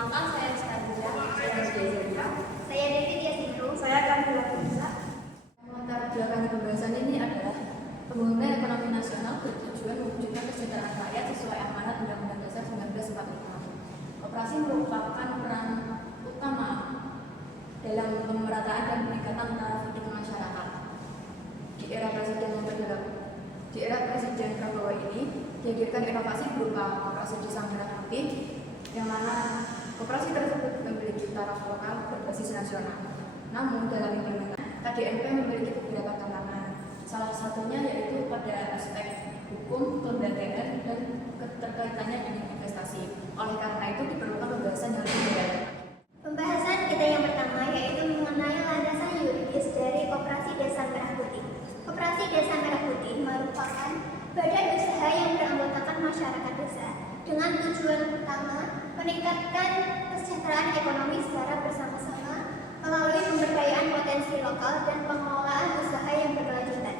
Perkenalkan, saya Skarja. Saya Rizky. Saya Devi Yasindro. Saya akan berbicara. Latar belakang pembahasan ini adalah pembangunan ekonomi nasional bertujuan mewujudkan kesejahteraan rakyat sesuai amanat Undang-Undang Dasar 1945. Koperasi merupakan peran utama dalam pemerataan dan peningkatan taraf hidup masyarakat. Di era Presiden Prabowo ini dihadirkan inovasi berupa koperasi desa merah putih, yang mana koperasi tersebut memiliki taraf lokal berbasis nasional. Namun dalam implementasi KDNP memiliki beberapa tantangan. Salah satunya yaitu pada aspek hukum, kelembagaan, dan keterkaitannya dengan investasi. Oleh karena itu diperlukan pembahasan yang lebih mendalam. Pembahasan kita yang pertama yaitu mengenai landasan yuridis dari Koperasi Desa Merah Putih. Koperasi Desa Merah Putih merupakan badan usaha yang beranggotakan masyarakat desa dengan tujuan utama meningkatkan kesejahteraan ekonomi secara bersama-sama melalui pemberdayaan potensi lokal dan pengelolaan usaha yang berkelanjutan.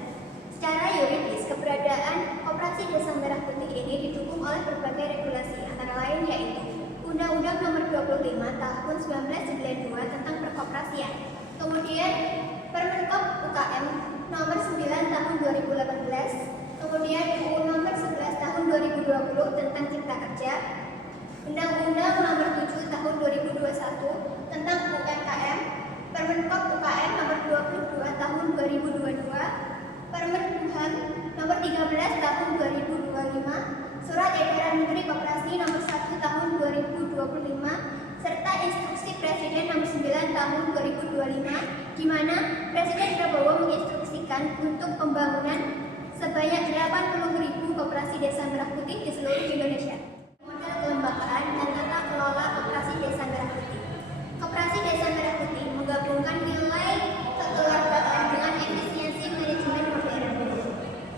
Secara yuridis, keberadaan Koperasi Desa Merah Putih ini didukung oleh berbagai regulasi, antara lain yaitu Undang-Undang Nomor 25 Tahun 1992 tentang Perkoperasian, kemudian Permenkop UKM Nomor 9 Tahun 2018, kemudian UU Nomor 11 Tahun 2020 tentang Cipta Kerja, Undang-Undang Nomor 7 Tahun 2021 tentang UMKM, Permenkop UKM Nomor 22 Tahun 2022, Permen HAM Nomor 13 Tahun 2025, Surat Edaran Menteri Koperasi Nomor 1 Tahun 2025, serta Instruksi Presiden Nomor 9 Tahun 2025, di mana Presiden Prabowo menginstruksikan untuk pembangunan sebanyak 80.000 koperasi desa merah putih di seluruh Indonesia. Model kelembagaan dan tata kelola Koperasi Desa Merah Putih. Koperasi Desa Merah Putih menggabungkan nilai kekeluargaan dengan efisiensi manajemen modern.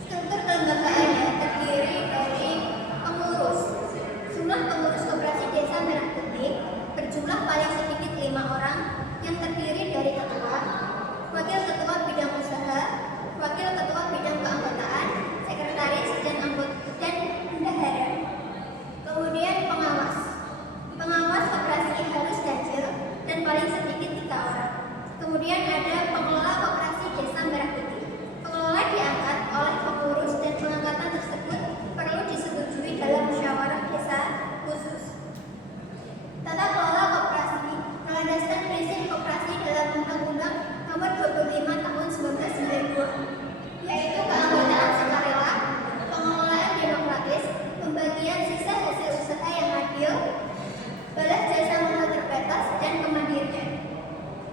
Struktur kelembagaannya terdiri dari pengurus. Jumlah pengurus Koperasi Desa Merah Putih berjumlah paling sedikit 5 orang yang terdiri dari ketua, wakil ketua bidang usaha, wakil ketua bidang keanggotaan, sekretaris dan bendahara. Kemudian pengawas. Pengawas koperasi harus ganjil dan paling sedikit 3 orang. Kemudian ada pengelola Koperasi Desa Merah Putih. Pengelola diangkat oleh pengurus dan pengangkatan tersebut perlu disetujui dalam musyawarah desa khusus. Tata kelola koperasi melandaskan prinsip koperasi dalam Undang-Undang Nomor 25 Tahun 1992, yaitu keanggotaan sukarela, pengelolaan demokratis, pembagian sisa hasil usaha yang adil, balas jasa modal terbatas, dan kemandirian.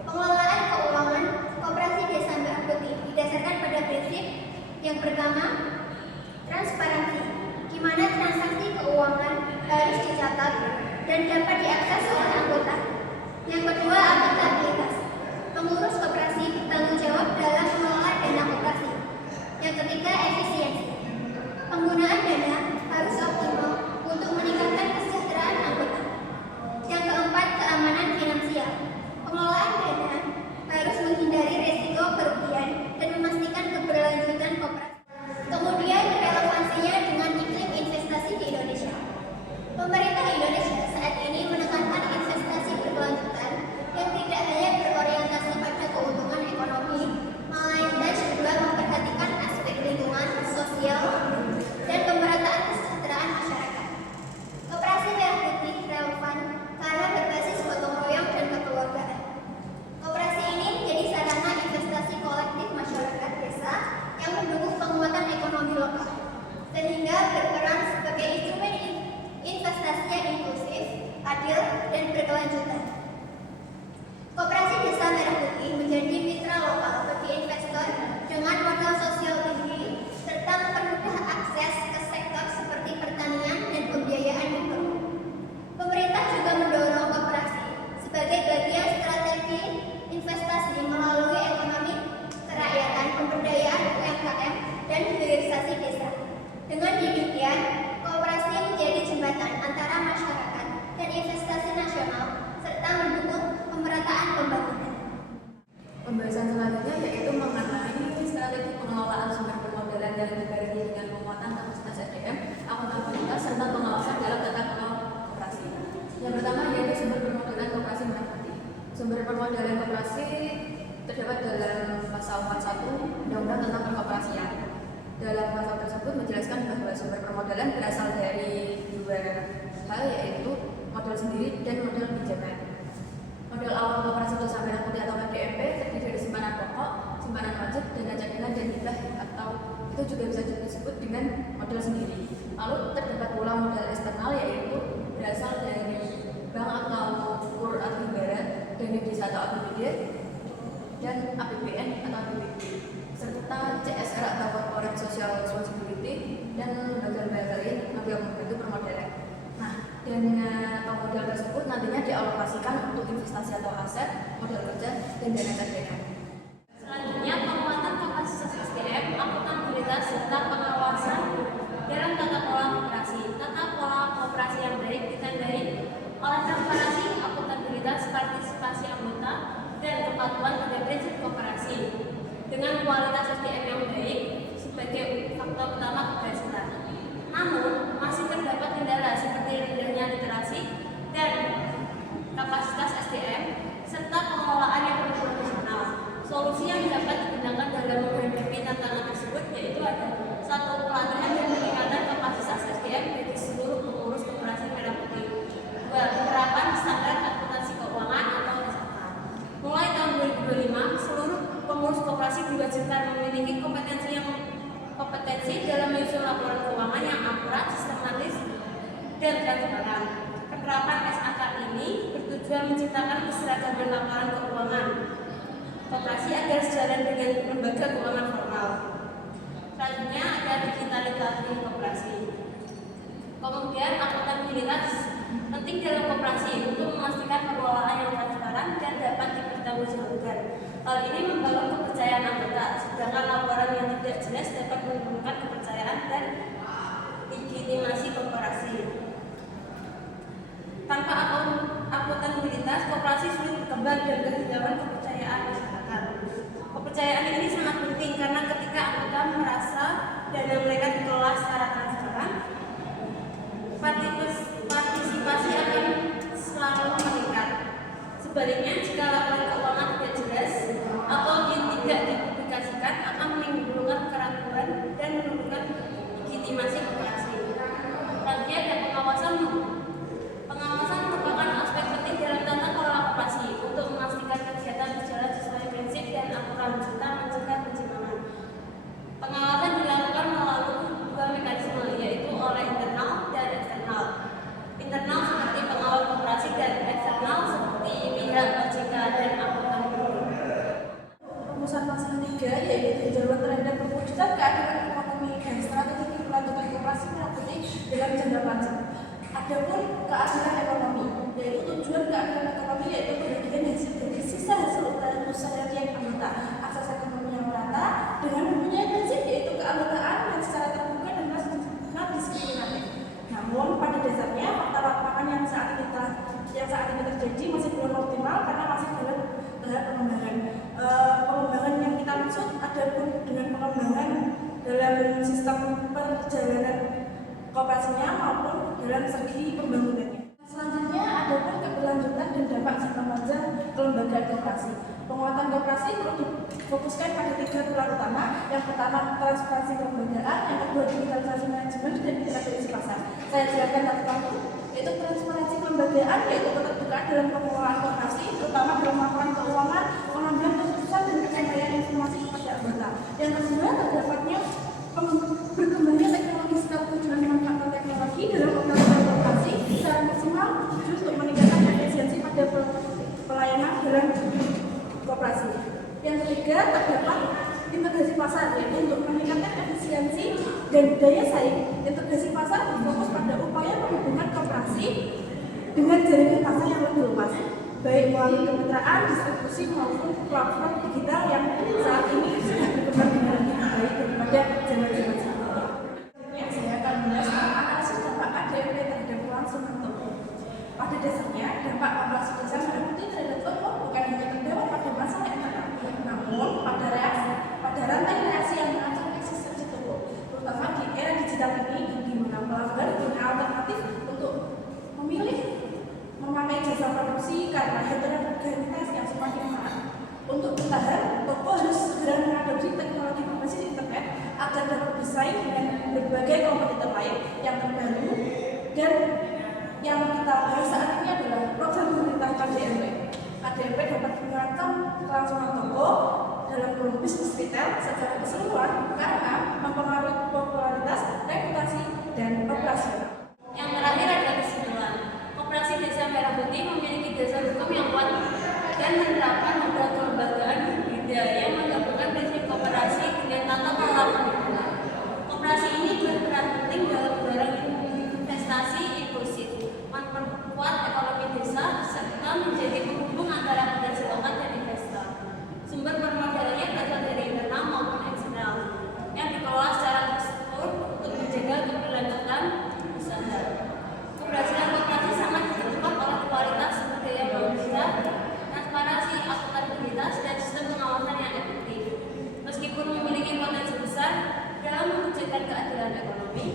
Pengelolaan keuangan Koperasi Desa Merah Putih didasarkan pada prinsip yang pertama, transparansi, di mana transaksi keuangan harus dicatat dan dapat diakses oleh anggota. Yang kedua, akuntabilitas. Pengurus koperasi bertanggung jawab dalam mengelola dana koperasi. Yang ketiga, efisiensi. Penggunaan dana harus optimal untuk meningkatkan kesejahteraan anggota. Yang keempat, keamanan finansial. Pengelolaan dana harus menghindari risiko kerugian dan memastikan keberlanjutan koperasi. Kemudian, relevansinya dengan iklim investasi di Indonesia. Pemerintah Indonesia saat ini menekankan investasi berkelanjutan yang tidak hanya berorientasi pada keuntungan ekonomi, melainkan juga memperhatikan aspek lingkungan, sosial, dan pemerataan kesejahteraan masyarakat. Koperasi Merah Putih relevan karena berbasis gotong royong dan kekeluargaan. Koperasi ini menjadi sarana investasi kolektif masyarakat desa yang mendukung penguatan ekonomi lokal, sehingga berperan sebagai instrumen investasi yang inklusif, adil, dan berkelanjutan. Koperasi Desa Merah Putih menjadi mitra lokal bagi investor dengan modal sosial tinggi serta mempermudah akses ke sektor seperti pertanian dan pembiayaan mikro. Pemerintah juga mendorong koperasi sebagai bagian strategi investasi melalui ekonomi kerakyatan, pemberdayaan UMKM, dan hilirisasi desa. Dengan demikian, koperasi menjadi jembatan antara masyarakat dan investasi nasional serta tersebut menjelaskan bahwa sumber permodalan berasal dari dua hal, yaitu modal sendiri dan modal pinjaman. Modal awal koperasi jasa merah putih atau KDMP terdiri dari simpanan pokok, simpanan wajib, dana cadangan, dan hibah, atau itu juga bisa disebut dengan modal sendiri. Lalu terdapat pula modal eksternal, yaitu berasal dari bank atau kur atau himbara, dana desa atau APBD, dan APBN atau APBD, serta CSR atau Corporate Social Responsibility, dan lembaga-lembaga lain yang membantu permodalan. Nah, dana atau modal tersebut nantinya dialokasikan untuk investasi atau aset, modal kerja, dan dana cadangan. Selanjutnya, penguatan kapasitas SDM, akuntabilitas, serta pengawasan dalam tata kelola koperasi. Tata kelola koperasi yang baik ditandai oleh transparansi, akuntabilitas, partisipasi anggota, dan kepatuhan pada prinsip koperasi. Dengan kualitas SDM yang baik sebagai faktor utama keberhasilan. Namun, masih terdapat kendala seperti rendahnya literasi dan kapasitas SDM serta pengelolaan yang belum profesional. Solusi yang dapat digunakan dalam menghadapi tantangan tersebut yaitu ada: 1. Pelatihan dan peningkatan kapasitas SDM bagi seluruh pengurus koperasi merah putih. 2. Penerapan standar akuntansi keuangan atau SAK. Mulai tahun 2025, seluruh pengurus koperasi diwajibkan memiliki kompetensi dalam menyusun laporan keuangan yang akurat, sistematis, dan transparan. Penerapan SAK ini bertujuan menciptakan keseragaman laporan keuangan koperasi agar sejalan dengan lembaga keuangan formal. Selanjutnya ada digitalisasi koperasi. Kemudian akuntabilitas penting dalam koperasi untuk memastikan pengelolaan yang transparan dan dapat dipertanggungjawabkan. Hal ini membangun kepercayaan anggota, sedangkan laporan yang tidak jelas dapat menimbulkan kepercayaan dan legitimasi koperasi. Tanpa akuntabilitas, koperasi sulit berkembang dan kehilangan kepercayaan masyarakat. Kepercayaan ini sangat penting karena ketika anggota merasa dana mereka dikelola secara transparan, partisipasi akan selalu meningkat. Sebaliknya, jika laporan keuangan tidak jelas atau tidak dipublikasikan, akan menimbulkan keraguan dan menurunkan legitimasi koperasi. Selanjutnya ada pengawasan. Pengawasan merupakan aspek penting dalam tata kelola koperasi untuk memastikan kegiatan berjalan sesuai prinsip dan aturan serta mencegah penyimpangan. Pengawasan dilakukan melalui dua mekanisme, yaitu oleh internal dan eksternal. Internal seperti pengawal koperasi dan eksternal seperti pihak OJK dan akuntan. Rumusan pasal 3 yaitu tinjauan terhadap perwujudan keadilan ekonomi dan strategi keberlanjutan koperasi merah putih dalam jangka panjang. Adapun keadilan ekonomi, yaitu tujuan keadilan ekonomi yaitu pembagian hasil dari sisa hasil usaha yang anggota, akses ekonomi yang merata dengan mempunyai prinsip yaitu keanggotaan yang secara terbuka dan non-diskriminatif. Namun pada dasarnya fakta lapangan yang saat ini terjadi masih belum optimal karena masih dalam tahap pengembangan. Pengembangan yang kita maksud adapun dengan pengembangan dalam sistem perjalanan koperasinya maupun dalam segi pembangunannya. Selanjutnya adapun keberlanjutan dan dampak jangka panjang kelembagaan koperasi. Penguatan koperasi perlu difokuskan pada 3 pilar utama. Yang pertama transparansi kelembagaan, yang kedua digitalisasi manajemen dan integrasi pasar. Saya jelaskan satu-satu. Yaitu transparansi kelembagaan, yaitu keterbukaan dalam pengelolaan koperasi, terutama dalam laporan keuangan, pengambilan keputusan dan penyampaian informasi kepada anggota. Yang kedua terdapatnya berkembangnya teknologi serta tujuan memanfaatkan teknologi dalam operasional koperasi secara maksimal untuk meningkatkan efisiensi pada pelayanan dalam koperasi. Yang ketiga terdapat integrasi pasar, yaitu untuk meningkatkan efisiensi dan daya saing. Integrasi pasar berfokus pada upaya menghubungkan koperasi dengan jaringan pasar yang lebih luas, baik melalui kemitraan, distribusi maupun platform digital yang saat ini sudah berkembang dengan lebih baik daripada zaman-zaman sebelumnya. Saya akan membahas tentang analisis dampak KDMP terhadap langsung toko. Pada dasarnya, dampak koperasi desa merah putih terhadap toko bukan hanya terdapat pada masalah internal, namun pada rantai reaksi yang mengancam eksistensi toko, terutama di era digital ini di mana pelanggan punya alternatif untuk memilih memakai jasa produksi karena heterogenitas yang semakin mahal. Untuk bertahan, toko harus segera mengadopsi teknologi berbasis internet agar dapat bersaing dengan berbagai kompetitor lain yang terbaru. Dan yang kita bahas saat ini adalah program pemerintah KDMP. KDMP dapat merancang kelangsungan toko dalam forum bisnis retail secara keseluruhan karena mempengaruhi popularitas, reputasi, dan operasional. Yang terakhir adalah kesimpulan. Koperasi Desa Merah Putih memiliki dasar hukum yang kuat dan menerapkan modal kelembagaan hibrida yang menggabungkan prinsip koperasi dengan tata kelola pembangunan. Koperasi ini berperan penting dalam mendorong investasi inklusif, memperkuat ekonomi desa, serta menjadi penghubung antara potensi lokal dan investor. Sumber permodalannya berasal dari internal maupun eksternal, yang dikelola secara terstruktur untuk menjaga keberlanjutan usaha. Keberhasilan koperasi sangat ditentukan oleh kualitas sumber daya manusia, transparansi, akuntabilitas, dan sistem pengawasan yang efektif. Meskipun memiliki potensi besar dalam mewujudkan keadilan ekonomi,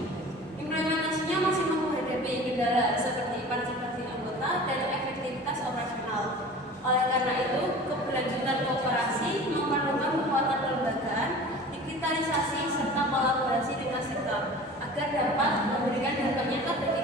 implementasinya masih menghadapi kendala seperti partisipasi anggota dan efektivitas operasional. Oleh karena itu, keberlanjutan kooperasi memerlukan kekuatan kelembagaan, digitalisasi, serta kolaborasi dengan sektor agar dapat memberikan dampak nyata bagi